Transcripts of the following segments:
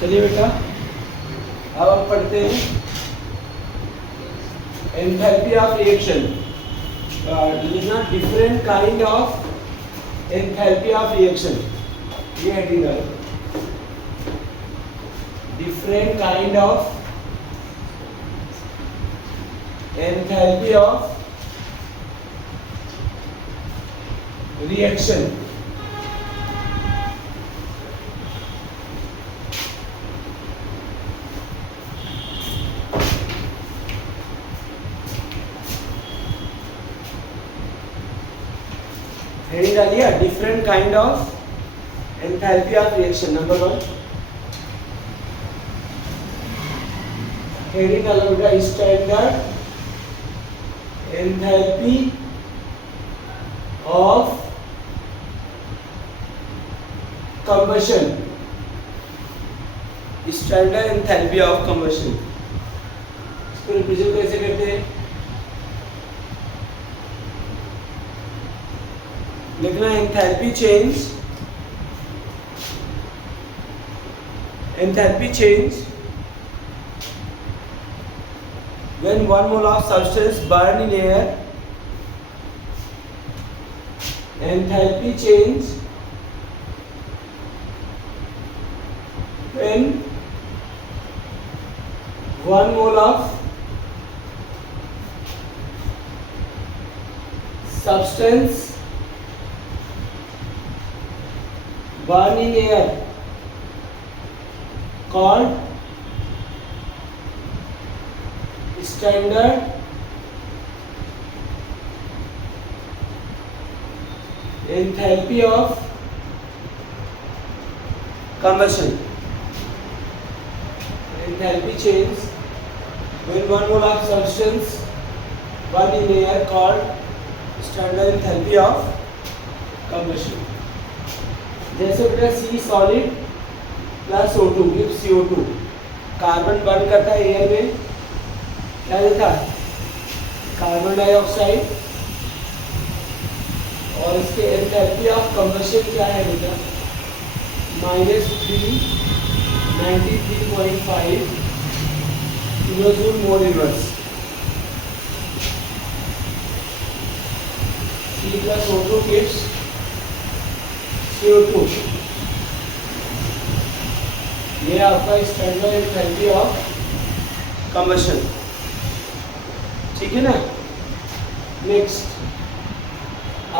चलिए बेटा, अब हम पढ़ते हैं एंथैल्पी ऑफ रिएक्शन। लिखना different kind of enthalpy of reaction, ये हेडिंग है। Different kind of enthalpy of reaction. Heading डालिए different kind of enthalpy of reaction. Number 1 heading डालो बेटा, standard enthalpy of combustion. Standard enthalpy of combustion, इसको represent कैसे करते हैं? लिखना enthalpy change when 1 mole of substance burn in air. Enthalpy change when 1 mole of substance burn in air called standard enthalpy of combustion. Enthalpy change when 1 mole of substance burn in air called standard enthalpy of combustion. जैसे बेटा C solid plus O2 give CO2, carbon burn करता है air में, क्या देता है? Carbon dioxide. और इसके एंथैल्पी ऑफ कंबशन क्या है बेटा? -393.5 kilojoule mole inverse. C plus O2 gives CO2। ये आपका स्टैंडर्ड एंथैल्पी ऑफ कंबशन, ठीक है ना। नेक्स्ट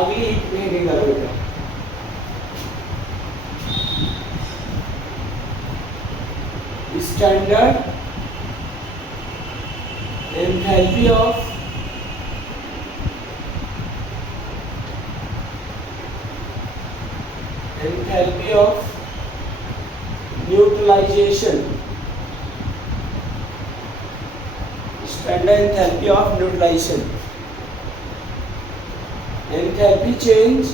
अगली हेडिंग डालो बेटा, standard enthalpy of neutralisation. Standard enthalpy of neutralization. Enthalpy change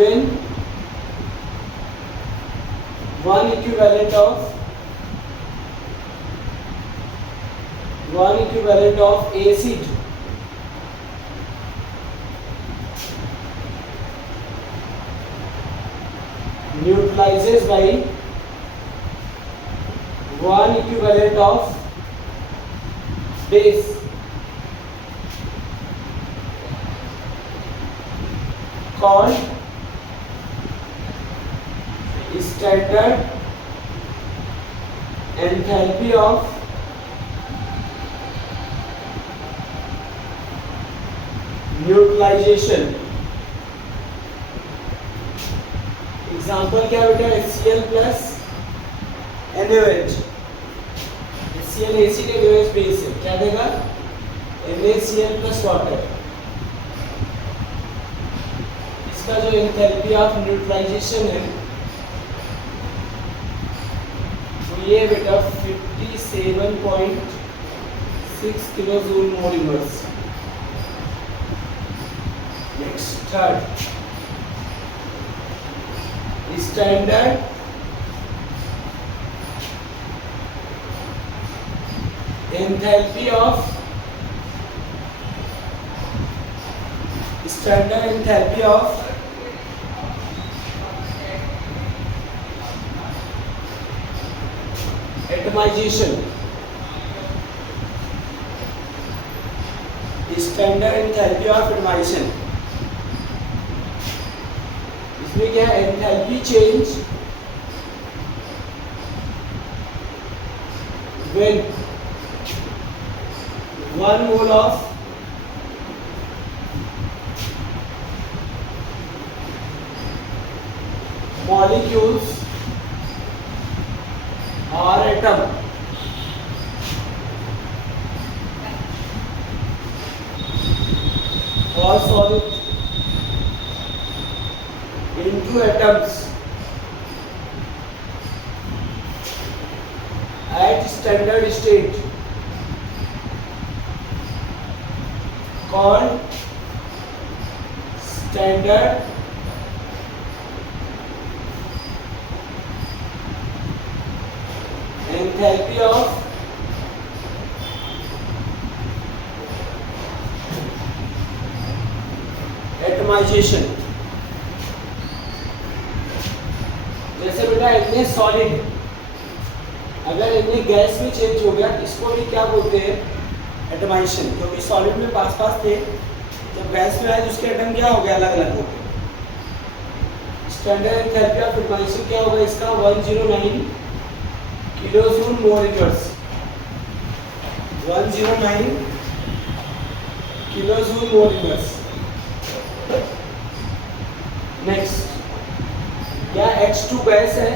when one equivalent of acid neutralizes by one equivalent of base called standard enthalpy of neutralization. Example क्या बेटा? HCl plus NaOH। HCl acid है, NaOH base है, क्या देगा? NaCl plus water. इसका जो enthalpy of neutralisation है तो ये बेटा 57.6 kilojoule mole inverse. Next third, standard enthalpy of atomisation, standard enthalpy of atomisation. इसमें क्या है, enthalpy change when 1 mole of molecules or atom or solid into atoms at standard state called standard enthalpy of atomisation. जैसे बेटा इतने solid, अगर इतने gas में change हो गया, इसको भी क्या बोलते हैं, एटमाइजेशन। क्योंकि सॉलिड में पास पास थे, जब गैस में आए तो उसके एटम क्या हो गया, अलग अलग हो गए। स्टैंडर्ड एंथैल्पी ऑफ एटमाइजेशन क्या होगा इसका, 109 kilojoule mole inverse, 109 kilojoule mole inverse. Next, क्या H2 गैस है,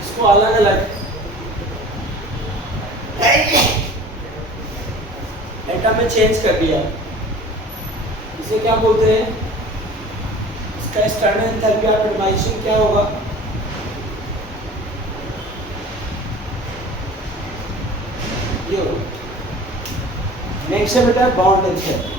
इसको अलग अलग एटम में चेंज कर दिया, इसे क्या बोलते हैं, इसका स्टैंडर्ड एंथैल्पी ऑफ एटमाइजेशन क्या होगा, ये होगा। नेक्स्ट है बेटा बॉन्ड एंथैल्पी।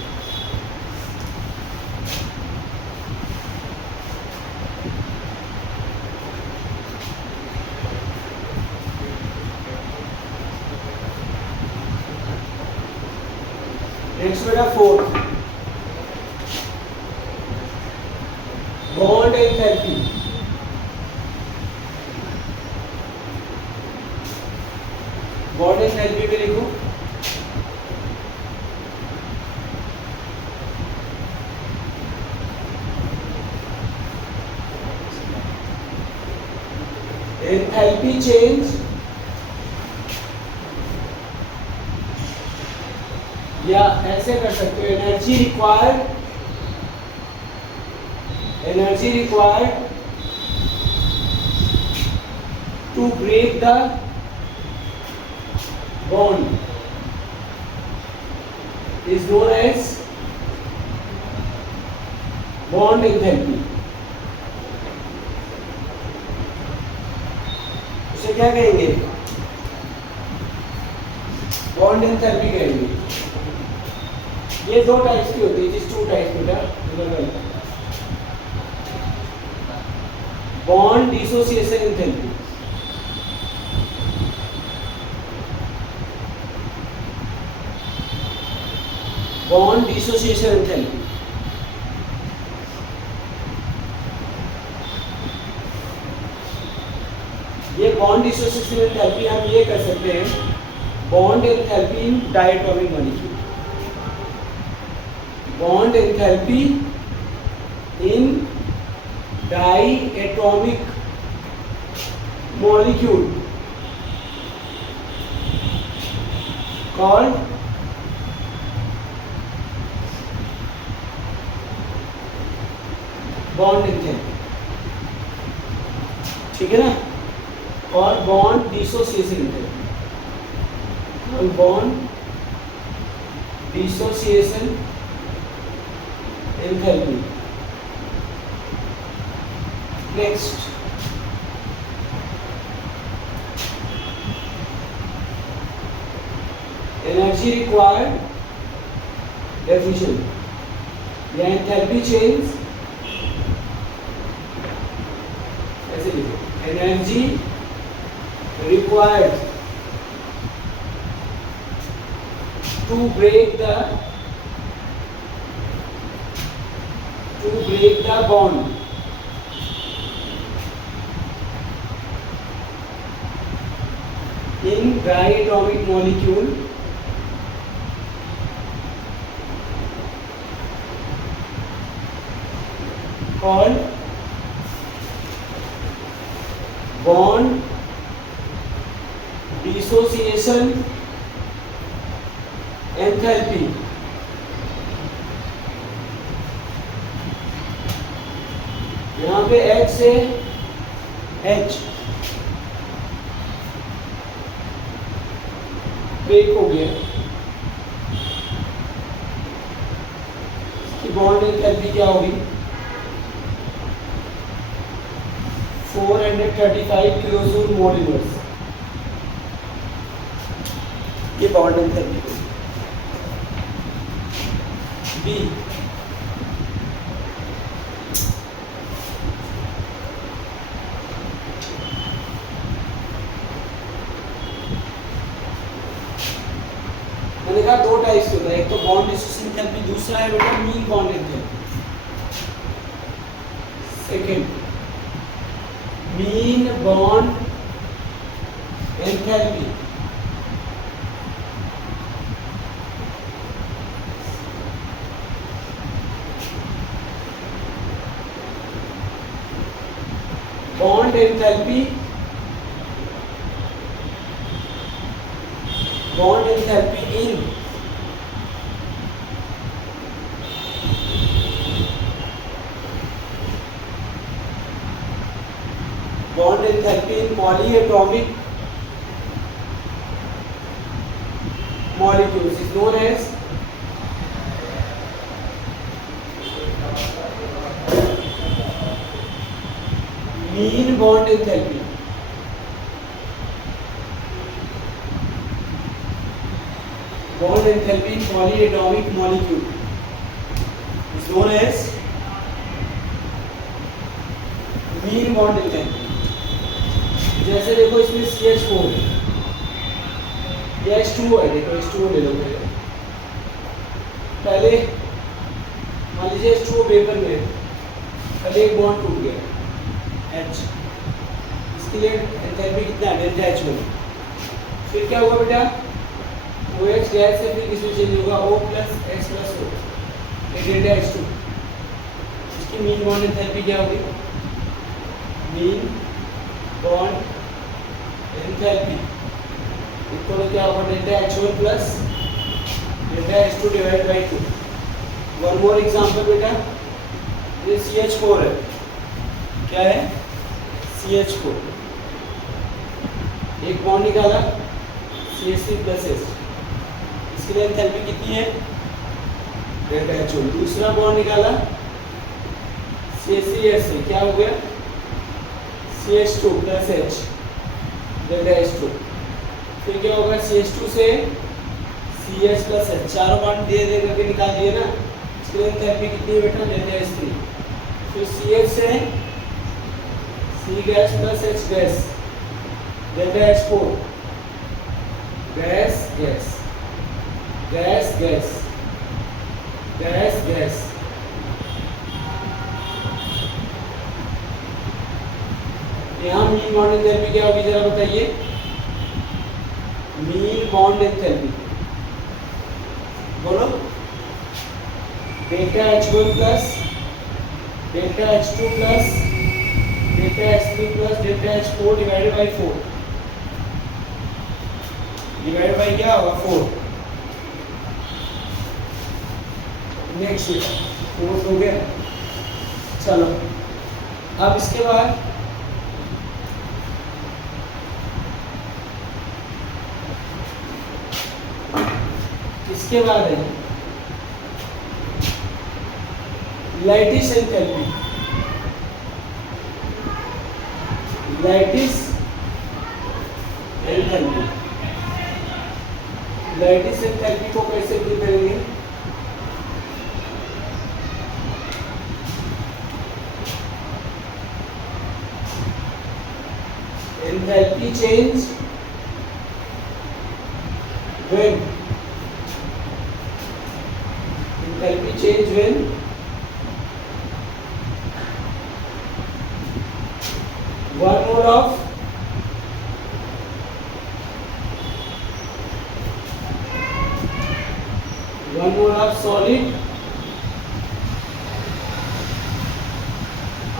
नेक्स्ट बेटा 4 बॉन्ड एंथैल्पी। बॉन्ड एंथैल्पी में लिखो एंथैल्पी चेंज या ऐसे कर सकते हो, energy required to break the bond is known as bond enthalpy. उसे क्या कहेंगे, बॉन्ड एंथैल्पी कहेंगे। ये दो टाइप्स की होती है, जिस टू टाइप्स बेटा, bond dissociation enthalpy, bond dissociation enthalpy. ये बॉन्ड डिसोसिएशन एंथैल्पी हम ये कर सकते हैं, bond enthalpy in diatomic molecule, bond enthalpy in diatomic molecule called bond enthalpy, ठीक है ना, और bond dissociation enthalpy, bond dissociation enthalpy. Next, energy required definition या एंथैल्पी चेंज, ऐसे लिखो, energy required to break the bond diatomic molecule called bond dissociation enthalpy. यहाँ पे H से H ब्रेक हो गया, इसकी बॉन्ड एंथैल्पी क्या होगी? 435 किलोजूल मोल इनवर्स, ये बॉन्ड एंथैल्पी होगी। बी मैंने कहा दो टाइप्स होता है, एक तो बॉन्ड डिसोसिएशन एंथैल्पी, दूसरा है बेटा mean bond enthalpy. Second, mean bond enthalpy bond enthalpy in bond enthalpy in polyatomic molecules is known as mean bond enthalpy. Bond enthalpy in polyatomic molecule is known as mean bond enthalpy. जैसे देखो इसमें CH4 या H2O है, देखो H2O ले लो पहले मान लीजिए H2O वेपर में पहले एक बॉन्ड टूट गया H, इसके लिए एंथैल्पी कितना है? डेल्टा H होगा। फिर क्या होगा बेटा? OH गैस से फिर किसमें चेंज होगा? O plus H plus O, ये डेल्टा H2। इसकी मीन बॉन्ड एंथैल्पी क्या होगी? मीन बॉन्ड एंथैल्पी इक्वल क्या होगा? Delta H1 plus delta H2 divide by 2। One more example बेटा, ये CH4 है, क्या है? CH4, एक बॉन्ड निकाला CH3 प्लस H, इसके लिए एंथैल्पी कितनी है? Delta H1। दूसरा बॉन्ड निकाला CH3 क्या हो गया? CH2 plus H, delta H2। फिर क्या होगा? CH2 से CH प्लस H, चारों बॉन्ड दे करके निकाल दिए ना, इसके लिए एंथैल्पी कितनी है बेटा? Delta H3। फिर CH से C gas plus H gas, delta H4, gas gas gas gas gas gas. यहाँ मीन बॉन्ड एंथैल्पी क्या होगी जरा बताइए? मीन बॉन्ड एंथैल्पी बोलो, delta H1 plus delta H2 plus delta H3 plus delta H4 divided by 4, divide by क्या होगा? 4। Next 4 हो गया। चलो अब इसके बाद इसके बाद है lattice enthalpy. Lattice enthalpy, lattice enthalpy को कैसे डील करेंगे? Enthalpy change when enthalpy change when one mole of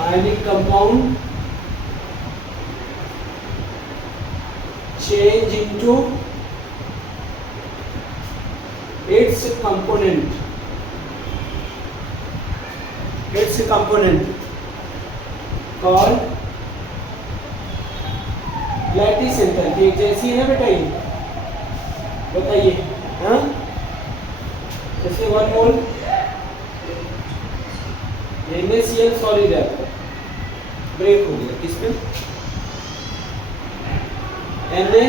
ionic compound change into its component called lattice enthalpy. एक जैसी है ना बेटा, ये बताइए। हाँ, जैसे 1 मोल NaCl सॉलिड है, ब्रेक हो गया किसमें, Na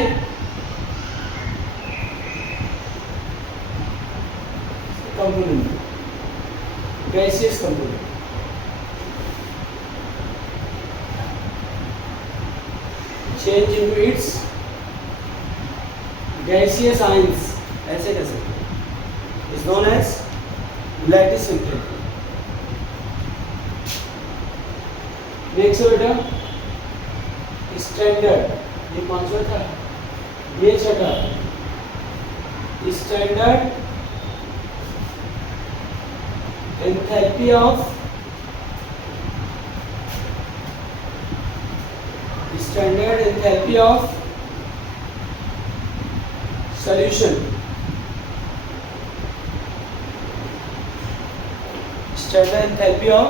component, gaseous component. Change into its gaseous ions, ऐसे कह सकते हैं, is known as lattice enthalpy. Next बेटा स्टैंडर्ड, ये 5वां था, ये 6वां standard enthalpy of solution। Standard enthalpy of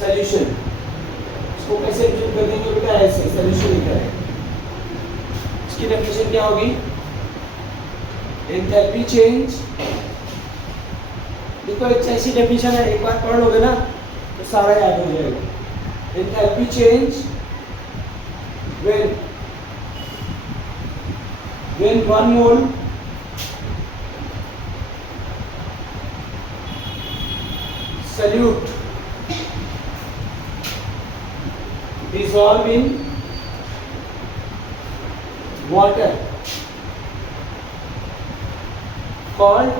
solution, इसको कैसे रिप्रेजेंट कर देंगे बेटा, ऐसे सॉल्यूशन लिखा है। इसकी डेफिनेशन क्या होगी, एंथैल्पी चेंज, देखो एक ऐसी डेफिनेशन है, एक बार पढ़ लोगे ना तो सारा याद हो जाएगा। Enthalpy change when 1 mole solute dissolve in water called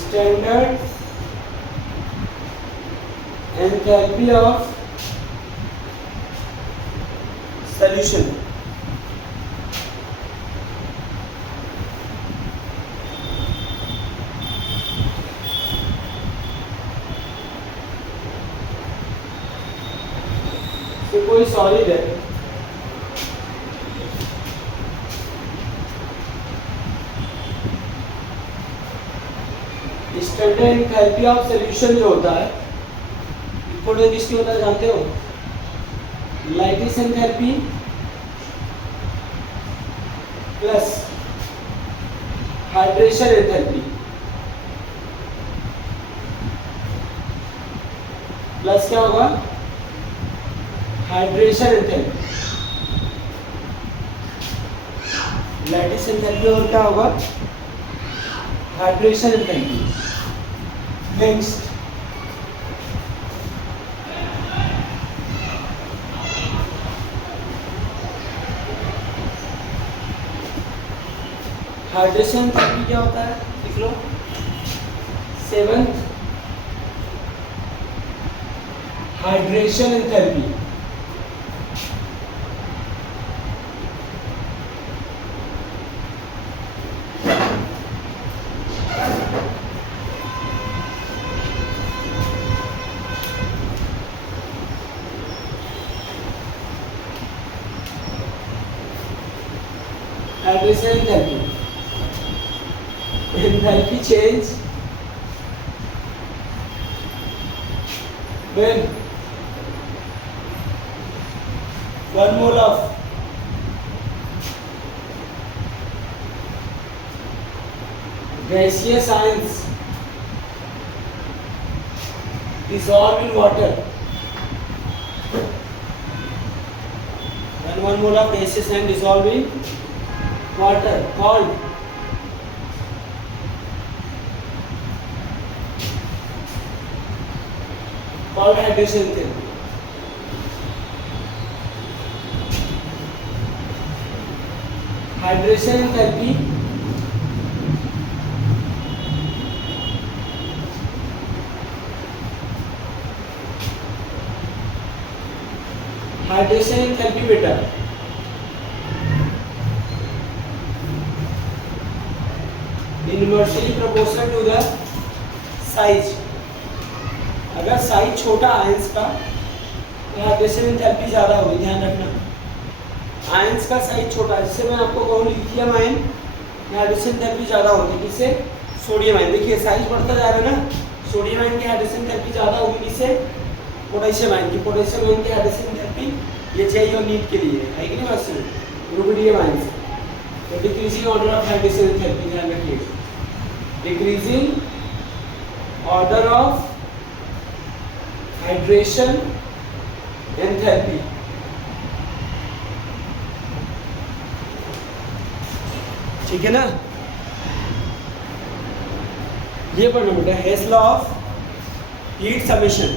standard enthalpy of solution। तो कोई सॉलिड है, स्टैंडर्ड एंथैल्पी ऑफ सॉल्यूशन जो होता है इक्वल टू किसकी होता है जानते हो, lattice enthalpy plus hydration enthalpy plus क्या होगा, हाइड्रेशन एंथैल्पी। लैटिस एंथैल्पी और क्या होगा, hydration enthalpy. Next hydration enthalpy क्या होता है, लिख लो। 7th hydration enthalpy, hydration enthalpy, enthalpy change when 1 mole of gaseous ions dissolve in water, when 1 mole of gaseous ion dissolve in water called hydration enthalpy. Hydration enthalpy hydration enthalpy बेटा inversely proportional to the size, अगर size छोटा ions का तो hydration enthalpy ज़्यादा होगी, ध्यान रखना। Ions का साइज छोटा, जिससे मैं आपको कहूँ लिथियम आयन, हाइड्रेशन एंथैल्पी ज़्यादा होगी। किससे? Sodium ion. देखिए साइज बढ़ता जा रहा है ना, सोडियम आयन की हाइड्रेशन एंथैल्पी ज़्यादा होगी। किससे? पोटेशियम आयन की। पोटेशियम आयन की हाइड्रेशन एंथैल्पी ये चाहिए और नीट के लिए है कि नहीं बात सुनो, रुबिडियम आयन से। तो decreasing order of hydration enthalpy, ध्यान रखिए, decreasing order of hydration enthalpy. ठीक है ना, ये पढ़ना बेटा, हेस लॉ ऑफ हीट समेशन।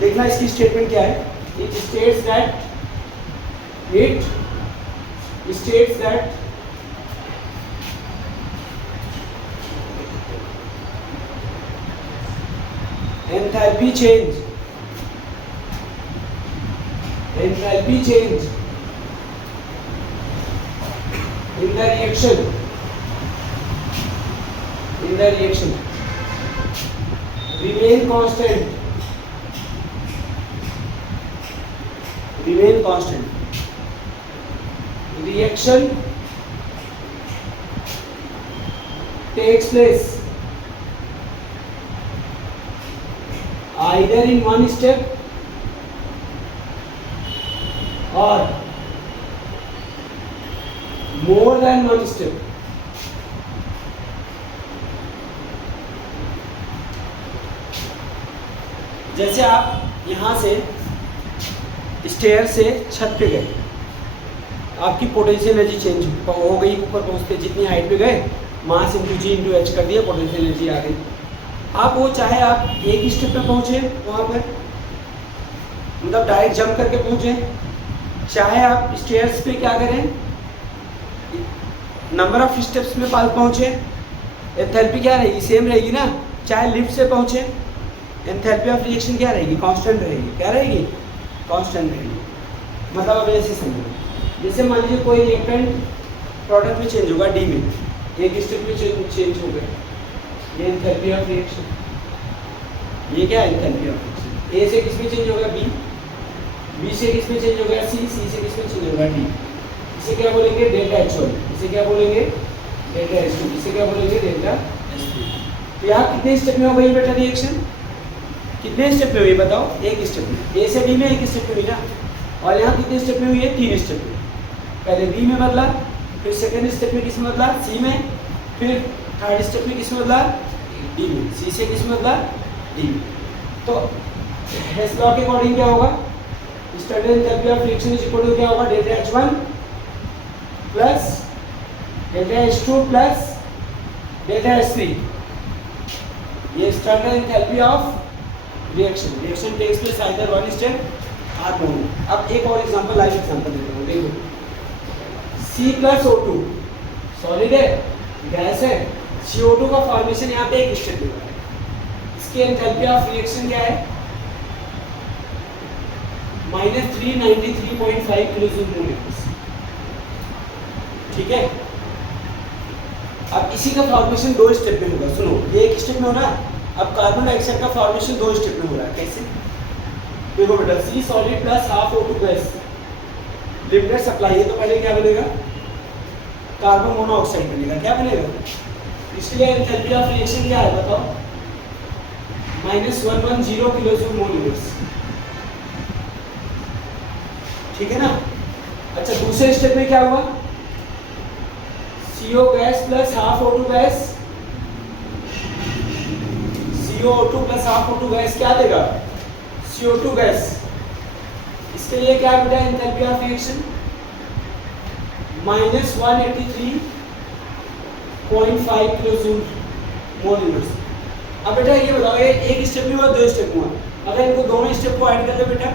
देखना इसकी स्टेटमेंट क्या है। It states that enthalpy change in the reaction remain constant. Reaction takes place either in one step or more than one step. जैसे आप यहाँ से स्टेयर से छत पे गए, आपकी पोटेंशियल एनर्जी चेंज हो गई, ऊपर पहुँचते जितनी हाइट पे गए मास इंटू जी इंटू एच कर दिया, पोटेंशियल एनर्जी आ गई। आप वो चाहे आप एक स्टेप पे पहुँचे वहाँ पर, मतलब डायरेक्ट जंप करके पहुँचे, चाहे आप स्टेयर्स पे क्या करें, नंबर ऑफ स्टेप्स में पहुँचे, एंथैल्पी क्या रहेगी? सेम रहेगी ना। चाहे लिफ्ट से पहुँचे, एंथैल्पी ऑफ रिएक्शन क्या रहेगी? कांस्टेंट रहेगी। क्या रहेगी? कांस्टेंट रहेगी। मतलब अब ऐसे समझो, जैसे मान लीजिए कोई रिएक्टेंट प्रोडक्ट में चेंज होगा, डी में एक स्टेप में चेंज हो गया, ये एंथैल्पी ऑफ रिएक्शन। ये क्या है? Enthalpy of reaction. ए से किस में चेंज होगा? बी। बी से किस में चेंज होगा? सी। सी से किस में चेंज होगा? डी। इसे क्या बोलेंगे? Delta H1। इसे क्या बोलेंगे? Delta H2। इसे क्या बोलेंगे? Delta H3। तो यहाँ कितने स्टेप में हो गई बेटा रिएक्शन? कितने स्टेप में हुई बताओ? एक स्टेप में। ए से बी में एक स्टेप में हुई ना, और यहाँ कितने स्टेप में हुई है? 3 स्टेप में। पहले बी में बदला, फिर सेकेंड स्टेप में किस में बदला? सी में, फिर थर्ड स्टेप में किस में बदला? डी में। सी से किस में बदला? डी में। तो हेस लॉ के अकॉर्डिंग क्या होगा? Standard enthalpy of reaction is equal to क्या होगा? Delta H1 plus delta H2 plus delta H3। ये standard enthalpy of reaction takes place either one step or more. अब एक और एग्जांपल, लाइव एग्जांपल देता हूँ। देखो C+O2 सॉलिड है, गैस है, CO2 का फॉर्मेशन यहाँ पे एक स्टेप में हुआ है। इसकी एंथैल्पी ऑफ रिएक्शन क्या है? -393.5 किलोजूल मोल। ठीक है, अब इसी का फॉर्मेशन 2 स्टेप में होगा। सुनो, ये एक स्टेप में हो रहा है, अब कार्बन डाइऑक्साइड का फॉर्मेशन 2 स्टेप में हो रहा है। कैसे? देखो बेटा, C solid plus half O2 gas, limited supply है, तो पहले क्या बनेगा? कार्बन मोनोऑक्साइड बनेगा। क्या बनेगा? इसलिए एंथैल्पी ऑफ रिएक्शन क्या है बताओ? -110 किलोजूल मोल यूनिट्स। ठीक है ना। अच्छा, दूसरे स्टेप में क्या हुआ? CO gas plus half O2 gas, CO2 plus half O2 gas क्या देगा? CO2 gas. इसके लिए क्या बेटा enthalpy of reaction? -183.5 kilojoule mole units. अब बेटा ये बताओ, ये एक स्टेप में हुआ, 2 स्टेप में हुआ, अगर इनको दोनों स्टेप को ऐड कर ले बेटा,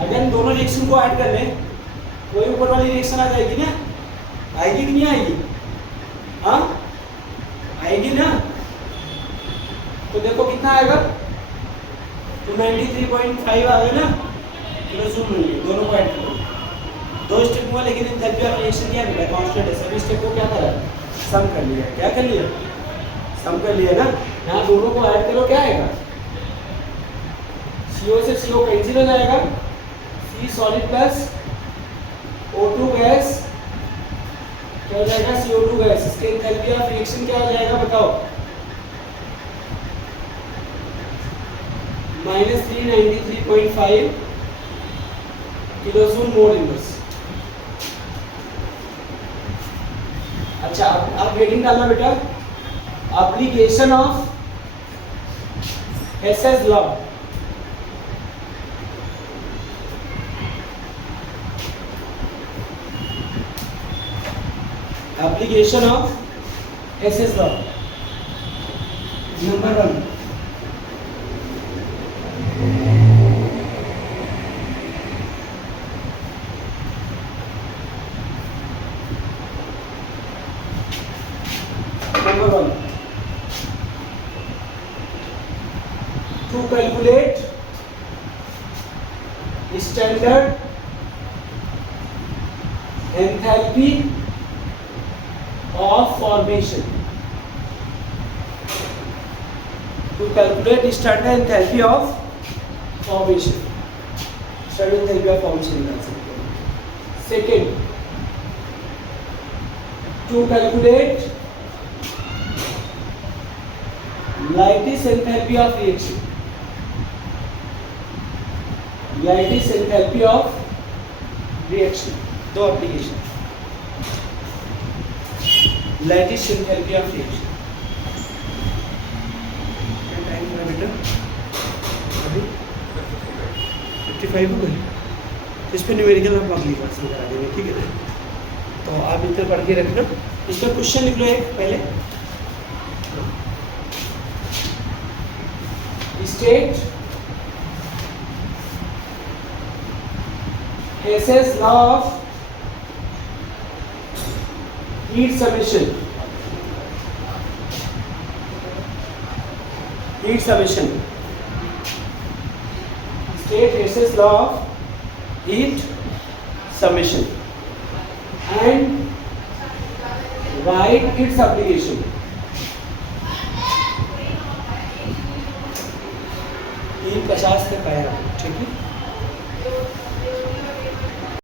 अगर इन दोनों रिएक्शन को ऐड कर ले, कोई ऊपर वाली रिएक्शन आ जाएगी ना? आएगी कि नहीं आएगी? हाँ आएगी ना। तो देखो कितना आएगा? तो 93.5 आ गया ना किलोजूल मोल। दोनों को ऐड करो, 2 स्टेप हुआ, लेकिन एंथैल्पी ऑफ रिएक्शन क्या है? कांस्टेंट है। सभी स्टेप को क्या करा? सम कर लिया। क्या कर लिया? सम कर लिया ना, यहाँ दोनों को ऐड करो, क्या आएगा? CO से CO कैंसिल हो जाएगा, C solid plus O2 gas क्या हो जाएगा? CO2 gas. इसके एंथैल्पी ऑफ रिएक्शन क्या हो जाएगा बताओ? -393.5 किलोजूल मोल इनवर्स। अच्छा, अब हेडिंग डालना बेटा, application of Hess's law. Application of Hess's law number 1। Number 1, to calculate standard enthalpy of formation. To calculate standard enthalpy of formation. Standard enthalpy of formation निकाल सकते हैं। Second, to calculate lattice enthalpy of reaction. Lattice enthalpy of reaction, दो application. lattice enthalpy of reaction। क्या time हुआ बेटा? अभी 55 हो गए। इस पे न्यूमेरिकल आप अगली क्लास में करा देंगे, ठीक है ना? तो आप इतना पढ़ के रखना। इसका क्वेश्चन लिख लो एक पहले। State Hess's law of heat summation. Heat summation. State Hess's law of heat summation and write its application. 3:50 तक आया, ठीक है?